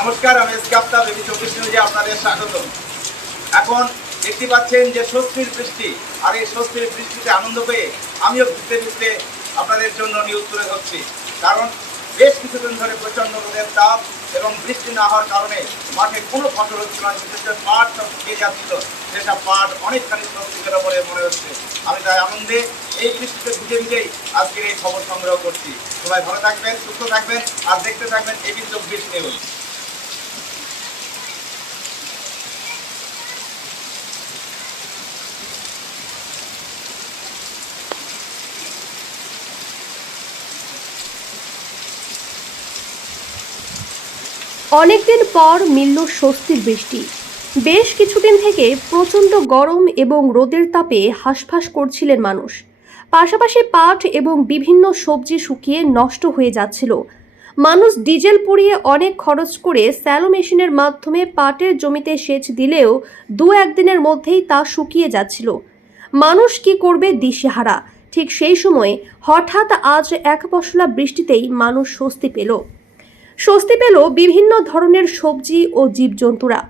নমস্কার, আমি S K Aftab, AB 24 নিউজে আপনাদের স্বাগত। এখন দেখতে পাচ্ছেন যে স্বস্তির বৃষ্টি, আর এই স্বস্তির বৃষ্টিতে আনন্দ পেয়ে আমিও ঘুরতে ঘুরতে আপনাদের জন্য নিউজ তুলে ধরছি। কারণ বেশ কিছুদিন ধরে প্রচণ্ড রোদের তাপ এবং বৃষ্টি না হওয়ার কারণে মাঠে কোনো ফসল হচ্ছিল না, বিশেষ করে পাট সব শুকিয়ে যাচ্ছিল। সেসব পাট অনেকখানি স্বস্তি পেল বলে মনে হচ্ছে। আমি তাই আনন্দে এই বৃষ্টিতে ভিজে ভিজেই আজকের এই খবর সংগ্রহ করছি। সবাই ভালো থাকবেন, সুস্থ থাকবেন আর দেখতে থাকবেন এবি 24 নিউজ। অনেকদিন পর মিলল স্বস্তির বৃষ্টি। বেশ কিছুদিন থেকে প্রচণ্ড গরম এবং রোদের তাপে হাঁসফাঁস করছিলেন মানুষ। পাশাপাশি পাট এবং বিভিন্ন সবজি শুকিয়ে নষ্ট হয়ে যাচ্ছিল। মানুষ ডিজেল পুড়িয়ে অনেক খরচ করে স্যালো মেশিনের মাধ্যমে পাটের জমিতে সেচ দিলেও দু একদিনের মধ্যেই তা শুকিয়ে যাচ্ছিল। মানুষ কি করবে দিশেহারা। ঠিক সেই সময়ে হঠাৎ আজ এক পশলা বৃষ্টিতেই মানুষ স্বস্তি পেল বিভিন্ন ধরনের সবজি ও জীবজন্তুরা।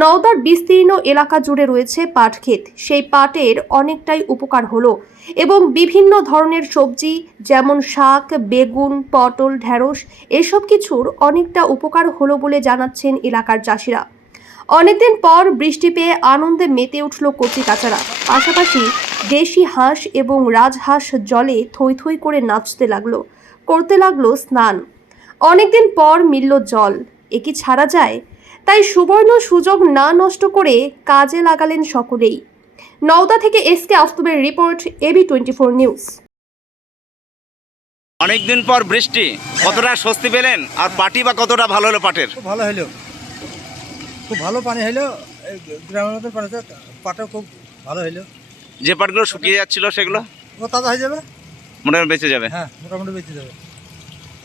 নওদার বিস্তীর্ণ এলাকা জুড়ে রয়েছে পাট ক্ষেত। সেই পাটের অনেকটাই উপকার হলো এবং বিভিন্ন ধরনের সবজি যেমন শাক, বেগুন, পটল, ঢেঁড়স এসব কিছুর অনেকটা উপকার হলো বলে জানাচ্ছেন এলাকার চাষিরা। অনেকদিন পর বৃষ্টি পেয়ে আনন্দে মেতে উঠল কচি কাচারা। পাশাপাশি দেশি হাঁস এবং রাজহাঁস জলে থই থই করে নাচতে লাগলো, করতে লাগলো স্নান। অনেকদিন পর মিলল জল, এ কি ছাড়া যায়? তাই সুবর্ণ সুযোগ না নষ্ট করে কাজে লাগালেন সকলেই। নওদা থেকে এস কে আফতাবের রিপোর্ট, এবি 24 নিউজ। অনেকদিন পর বৃষ্টি, কতটা স্বস্তি পেলেন? আর পাটি বা কতটা ভালো হলো পাটের? খুব ভালো হলো, খুব ভালো পানি হলো। এই গ্রামের মধ্যে পানিতে পাটও খুব ভালো হলো। যে পাটগুলো শুকিয়ে যাচ্ছিল সেগুলো ও তাজা হয়ে যাবে, মোটামুটি বেঁচে যাবে। হ্যাঁ মোটামুটি বেঁচে যাবে।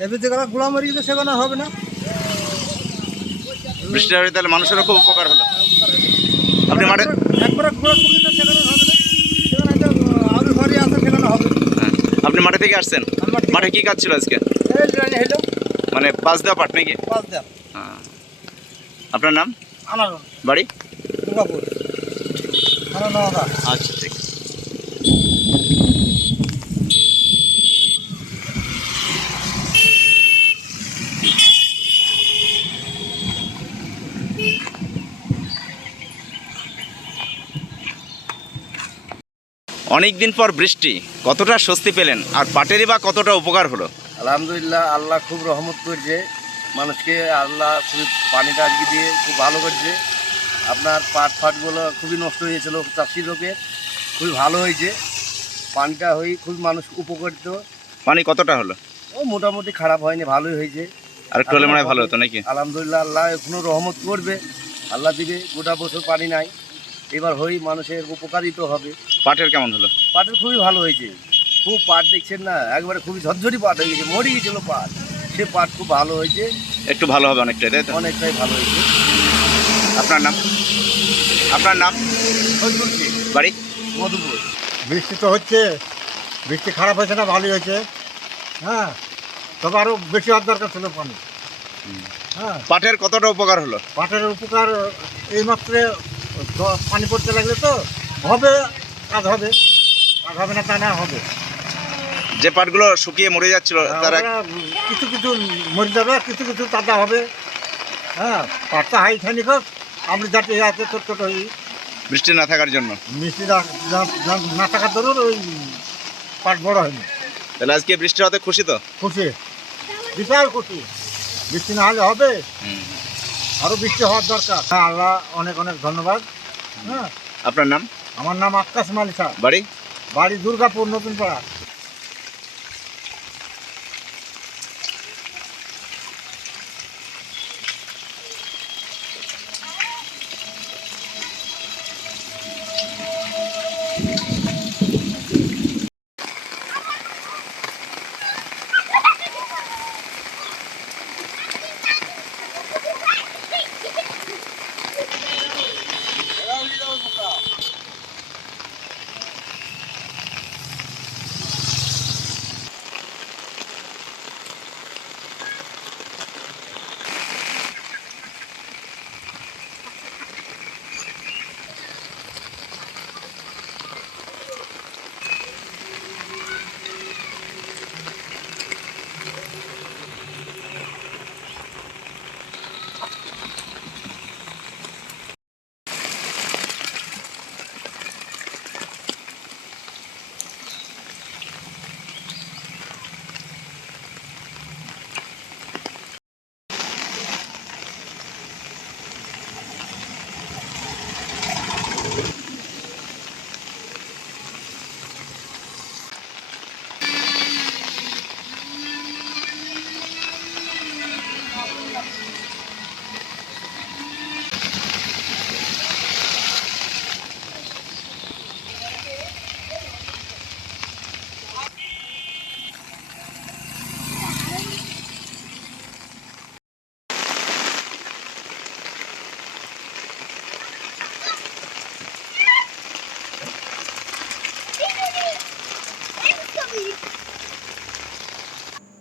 এবার যেগুলো গুলা মরে গেছে সেগুলো হবে না। বৃষ্টি হবে তাহলে মানুষেরও খুব উপকার হলো। আপনি মাঠে একবারে গুঁড়া শুকিয়ে সেখানে হবে না, সেখানে একটা আলু ঘরে আছে সেখানে হবে। হ্যাঁ, আপনি মাঠে থেকে আসছেন? মাঠে কি কাজ ছিল আজকে? এই লাইনে হলো মানে পাঁচ দেওয়া পাট নাকি? পাঁচ দেব। হ্যাঁ। আপনার নাম? আমার বাড়ি? দুর্গাপুর, আমার নওদা। আচ্ছা, ঠিক আছে। অনেকদিন পর বৃষ্টি, কতটা স্বস্তি পেলেন? আর পাটেরই বা কতটা উপকার হলো? আলহামদুলিল্লাহ, আল্লাহ খুব রহমত করছে মানুষকে। আল্লাহ খুবই পানিটা আজকে দিয়ে খুব ভালো করছে। আপনার পাট ফাটগুলো খুবই নষ্ট হয়েছিল চাষি লোকের, খুবই ভালো হয়েছে। পানিটা হয়ে খুবই মানুষ উপকৃত। পানি কতটা হলো? ও মোটামুটি খারাপ হয়নি, ভালোই হয়েছে। আর একটু হলে মনে হয় ভালো হতো নাকি? আলহামদুলিল্লাহ, আল্লাহ এখনও রহমত করবে, আল্লাহ দিবে। গোটা বছর পানি নাই, এবার হই মানুষের উপকারিত হবে। পাটের কেমন হলো? পাটের খুবই ভালো হয়েছে। খুব পাট দেখছেন না, একবারে খুবই ঝরঝরি পাট হয়ে গেছে, মরে গেছিল পাট। সে পাট খুব ভালো হয়েছে, একটু ভালো হবে অনেকটাই, তাই তো? অনেকটাই ভালো হয়েছে। আপনার নাম? আপনার নাম? ফজলুল শেখ, বাড়ি? মধুপুর। বৃষ্টি তো হচ্ছে, বৃষ্টি খারাপ হয়েছে না, ভালোই হয়েছে। হ্যাঁ, তবে আরও বেশি হওয়ার দরকার ছিল পানি। হ্যাঁ, পাটের কতটা উপকার হলো? পাটের উপকার এইমাত্র পানি পড়তে লাগলে তো হবে, কাজ হবে, কাজ হবে না তা না, হবে। যে পাটগুলো শুকিয়ে মরে যাচ্ছিল তারা ওরা কিছু কিছু মরে যাবে, কিছু কিছু তাজা হবে। হ্যাঁ, পাটটা হাই খানি হোক, আপনি যাতে আছে ছোট ছোট ওই বৃষ্টি না থাকার জন্য। মিষ্টি না থাকার ধরুন ওই পাট বড় হয়নি। তাহলে আজকে বৃষ্টি হতে খুশি তো? খুশি, বিশাল খুশি। বৃষ্টি না হলে হবে, আরও বৃষ্টি হওয়ার দরকার। হ্যাঁ, আল্লাহ অনেক অনেক ধন্যবাদ। হ্যাঁ, আপনার নাম? আমার নাম আক্কাস মালিকা, বাড়ি? বাড়ি দুর্গাপুর, নতুন পাড়া।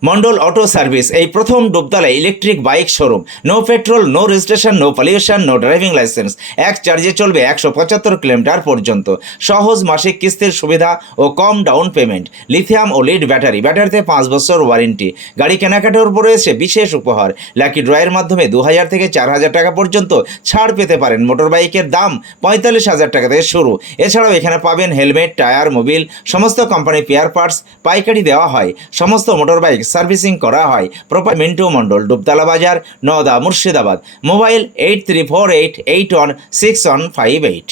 মন্ডল অটো সার্ভিস এই প্রথম Dubtala electric bike showroom. No petrol, no registration, no pollution, no driving licence. এক চার্জে চলবে 175 কিলোমিটার পর্যন্ত। সহজ মাসিক কিস্তির সুবিধা ও কম ডাউন পেমেন্ট। লিথিয়াম ও লিড ব্যাটারি, ব্যাটারিতে 5 বছর ওয়ারেন্টি। গাড়ি কেনাকাটার উপর রয়েছে বিশেষ উপহার। লাকি ড্রয়ের মাধ্যমে 2000 থেকে 4000 টাকা পর্যন্ত ছাড় পেতে পারেন। মোটর বাইকের দাম 45,000 টাকা থেকে শুরু। এছাড়াও এখানে পাবেন হেলমেট, টায়ার, মোবিল, সমস্ত কোম্পানি পেয়ার পার্টস পাইকারি দেওয়া হয়। সমস্ত মোটর বাইক সার্ভিসিং করা হয়। প্রপার মিন্টু মন্ডল, ডুবতলা বাজার, নওদা, মুর্শিদাবাদ। মোবাইল 8348816158।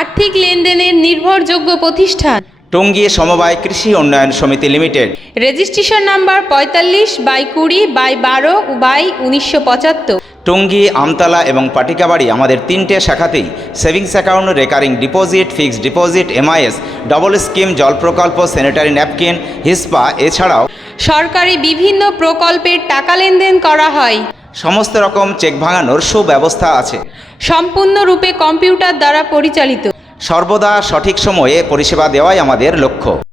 আর্থিক লেনদেনের নির্ভরযোগ্য প্রতিষ্ঠান টঙ্গী সমবায় কৃষি উন্নয়ন সমিতি limited. Registration number 45/20/12/1975। Tongi, Amtala এবং পাটিকাবাড়ি আমাদের 3টে শাখাতেই savings account, recurring deposit, fixed deposit, MIS, double scheme, জল প্রকল্প, স্যানিটারি ন্যাপকিন, হিসপা, এছাড়াও সরকারি বিভিন্ন প্রকল্পের টাকা লেনদেন করা হয়। সমস্ত রকম চেক ভাঙানোর সুব্যবস্থা আছে। সম্পূর্ণরূপে কম্পিউটার দ্বারা পরিচালিত। সর্বদা সঠিক সময়ে পরিষেবা দেওয়াই আমাদের লক্ষ্য।